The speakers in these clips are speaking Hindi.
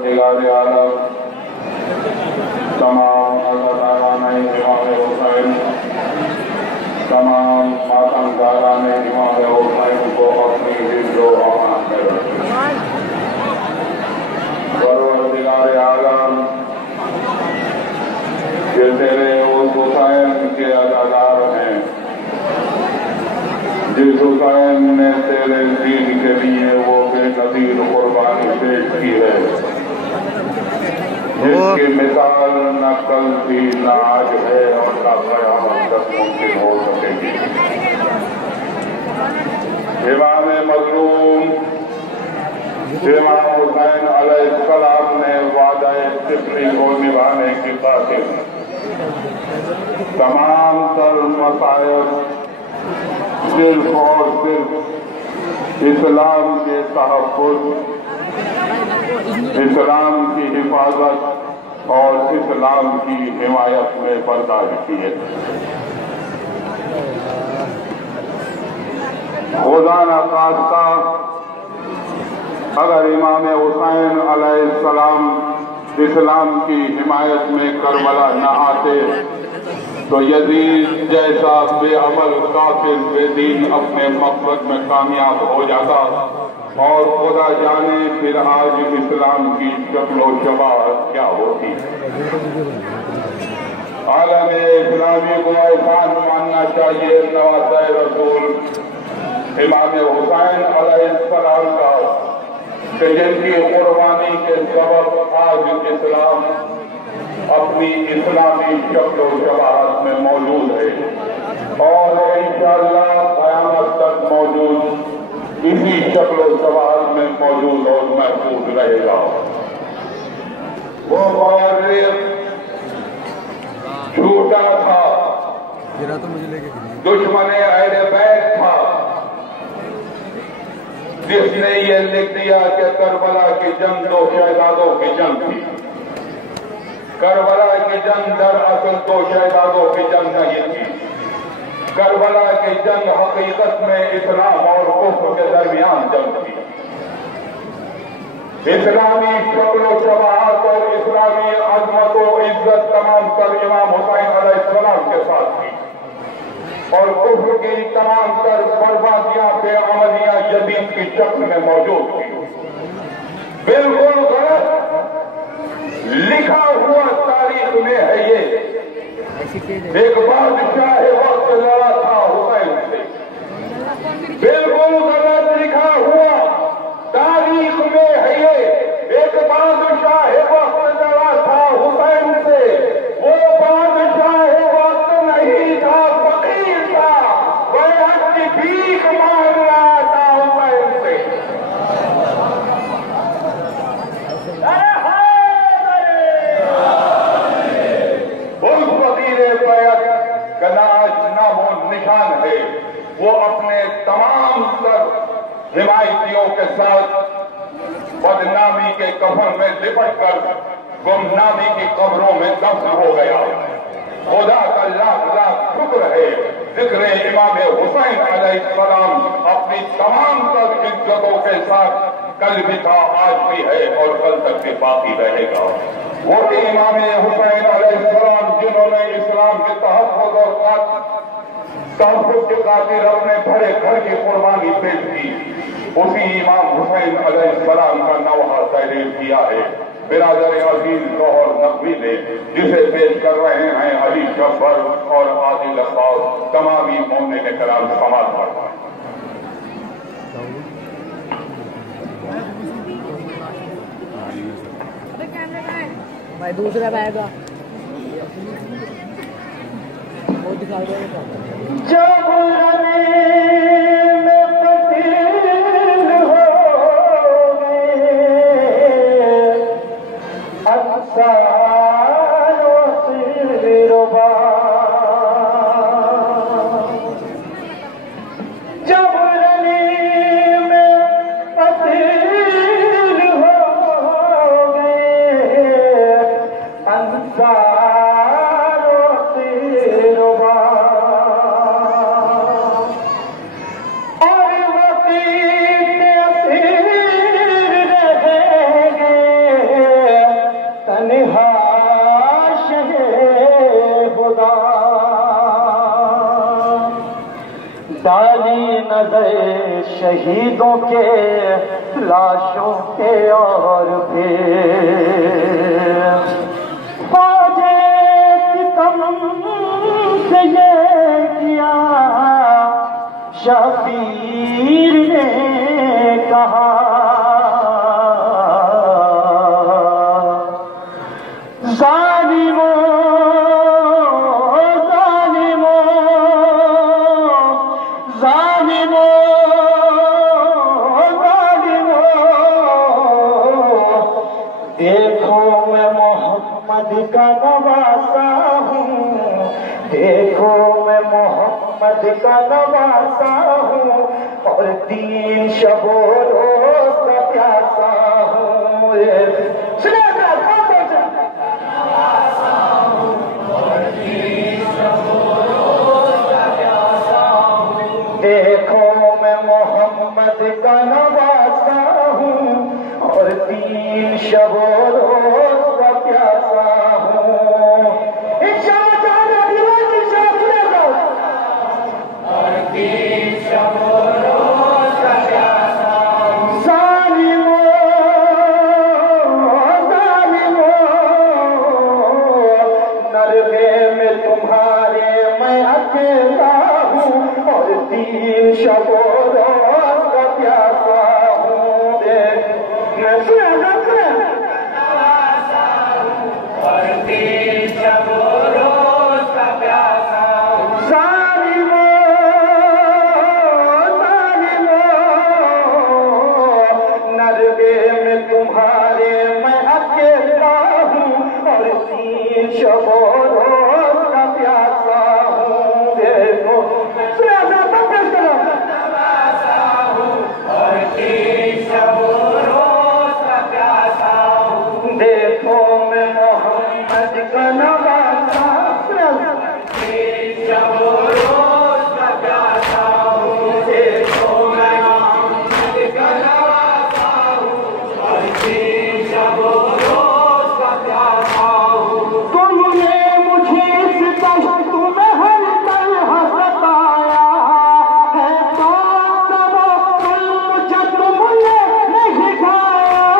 परवरदिगार आलम तमाम अज़ादाराने इमाम हुसैन, तमाम मातमदाराने इमाम हुसैन को अपनी हिफ्ज़ो अमान में रखे। परवरदिगार आलम ये तेरे उस हुसैन के अज़ादार हैं जिस हुसैन ने तेरे दीन के लिए वो बेनज़ीर कुर्बानी पेश की है, जिसकी मिसाल न कल थी न आज है और न क़यामत तक मुमकिन हो सकेगी। इमाम मज़लूम इमाम हुसैन अलैहिस्सलाम ने वादा तिफली को निभाने की खातिर तमाम तर मसाइल सिर्फ और सिर्फ इस्लाम के तहफ़्फ़ुज़, इस्लाम की हिफाजत और इस्लाम की हिमायत में बर्दाश्त किए। खुदा न खास्ता अगर इमाम हुसैन अलैहिस्सलाम इस्लाम की हिमायत में करबला न आते तो यजीद जैसा बेअमल काफिर बेदीन अपने मकसद में कामयाब हो जाता और खुदा जाने फिर आज इस्लाम की शक्लो शबाहत क्या होती। आलम इस्लामी को एहसान मानना चाहिए नवाज़े रसूल इमाम हुसैन अलैहिस्सलाम का कि जिनकी कुर्बानी के सबब आज इस्लाम अपनी इस्लामी शक्ल शबाहत में मौजूद है और इंशाअल्लाह क़यामत तक मौजूद इसी शक्ल शबाहत में मौजूद और महफूज रहेगा। वो मुअर्रिख़ झूठा था, दुश्मन अहले बैत था, जिसने ये लिख दिया कि करबला की जंग दो शहजादों की जंग थी। करबला की जंग दरअसल दो शहजादों की जंग नहीं थी। करबला की जंग हकीकत में इस्लाम और कुफ्र के दरमियान जंग थी। इस्लामी शक्ल शबाहत और इस्लामी अजमत व इज्जत तमाम तर इमाम हुसैन अलैहिस्सलाम के साथ थी और कुफ्र की तमाम तर बर्बादियां बेअमलियां यजीद की शक्ल में मौजूद थी। बिल्कुल गलत लिखा हुआ तारीख में है ये। एक बादशाह वक्त लड़ा था हुसैन से, बिल्कुल गलत लिखा हुआ तारीख में है ये। एक बादशाह वक्त लड़ा था हुसैन से, वो बादशाह वक्त नहीं था, फकीर था, वह अपनी भीख मांग रहा था हुसैन से। निशान है वो अपने तमाम तर हिमायतियों के साथ बदनामी के कफन में लिपट कर गुमनामी की कब्रों में दफन हो गया। खुदा का लाख लाख शुक्र है, जिक्र इमाम हुसैन अलैहिस्सलाम अपनी तमाम तर इज्जतों के साथ कल भी था, आज भी है और कल तक भी बाकी रहेगा। वो इमाम हुसैन अलैहिस्सलाम जिन्होंने इस्लाम के तहफ़्फ़ुज़ और तहफ़्फ़ुज़ के खातिर अपने भरे घर की कुर्बानी पेश की, उसी इमाम हुसैन अलैहिस्सलाम का नौहा तहरीर किया है बिरादर अजीज गौहर नकवी ने, जिसे पेश कर रहे हैं अली जब्बर और आदिल अब्बास। तमाम मोमिन के कराम समाज पर भाई दूसरा आएगा वो दिखा दो। जब नजर शहीदों के लाशों के और फिर फौजे सितम से ये किया शबीर ने कहा जालिमों जालिमों जालिमों जालिमों देखो मैं मोहम्मद का नवासा हूँ देखो मैं मोहम्मद का नवासा हूँ और 3 शबो रोज का प्यासा हूँ देखो मैं मोहम्मद का नवासा हूँ और 3 शबो रोज का प्यासा हूँ तुम्हारे मैं अकेला हूँ और 3 शबो रोज का प्यासा हूँ मैं सुना और 3 शबो रोज का प्यासा हूँ जालिमों नरगे में तुम्हारे मैं अकेला हूँ और 3 शबो देखो मैं मोहम्मद का नवासा रोज का प्यासा हूँ देखो मैं मोहम्मद का नवासा हूँ और 3 शबो रोज का प्यासा हूँ तुमने मुझे तुम्हें हर तरह सताया है तो मुझे तुमने नहीं खाया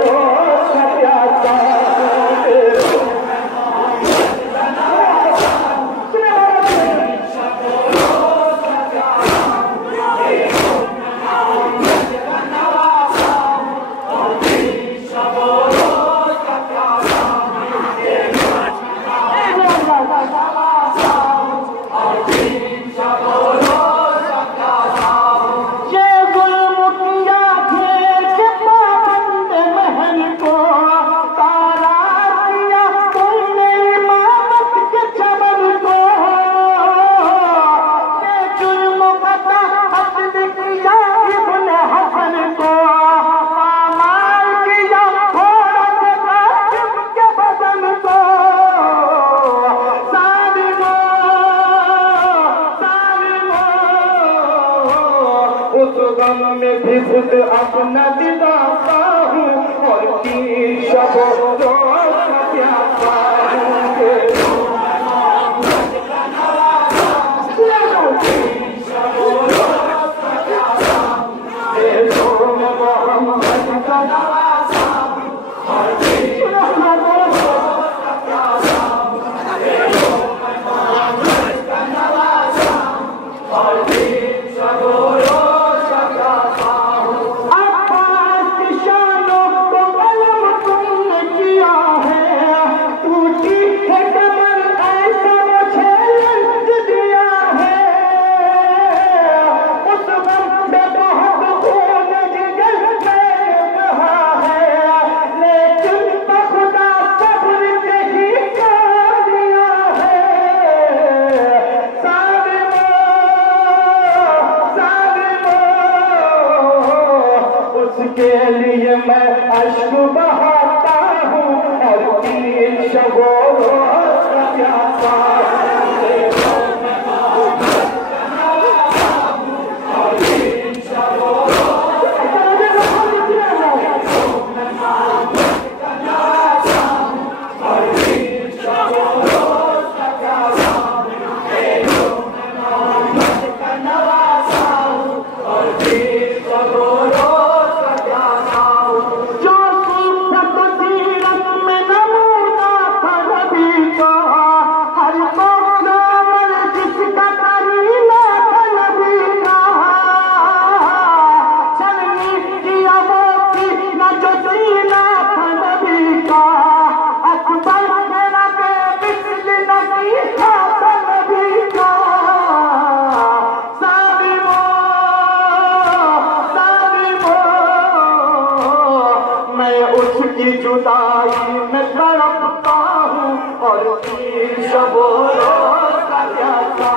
रोज का प्यासा गम में भी खुद अपना दिलाता हूँ और 3 शब रोज का प्यासा के लिए मैं अश्क बहाता हूँ और 3 शब रोज का प्यासा उसकी जुदाई में तड़पता हूँ और 3 शब रोज का प्यासा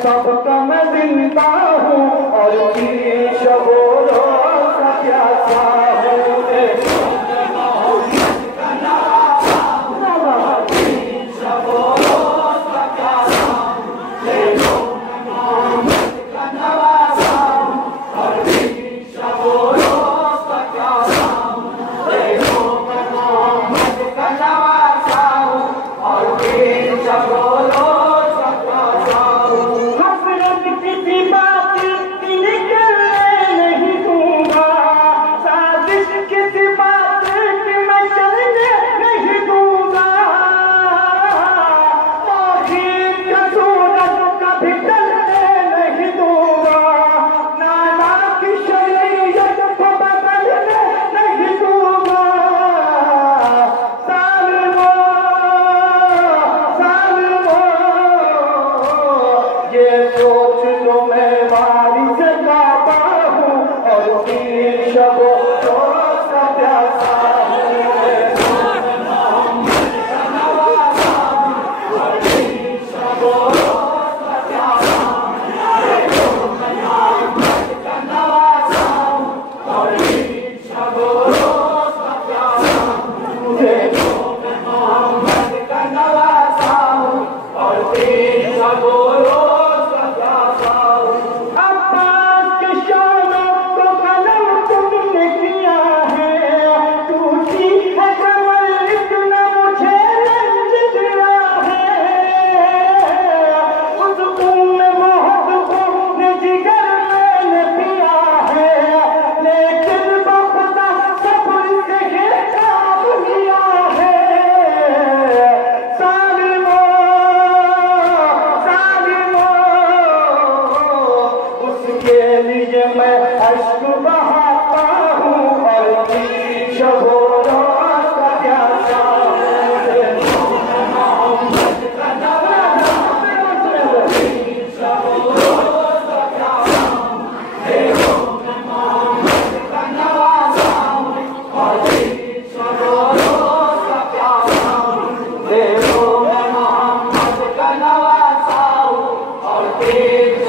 सबका मैं जिंदा हूँ और 3 शब रोज का प्यासा हसरत किसी बात की निकलने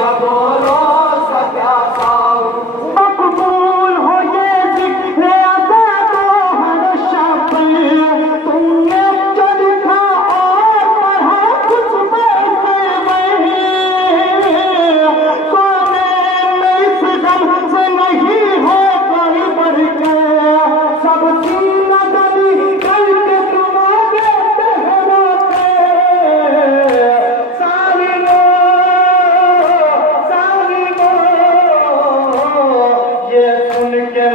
शबो रोज का प्यासा मकबूल हो ये जिक्र अदा तो हर शब तुमने जो लिखा और पढ़ा कुछ बैठे वही कोने में इस गम से नहीं हो कोई बढ़ के सब सीना गली करके तुम आगे टहराते सालिमो ये सुन के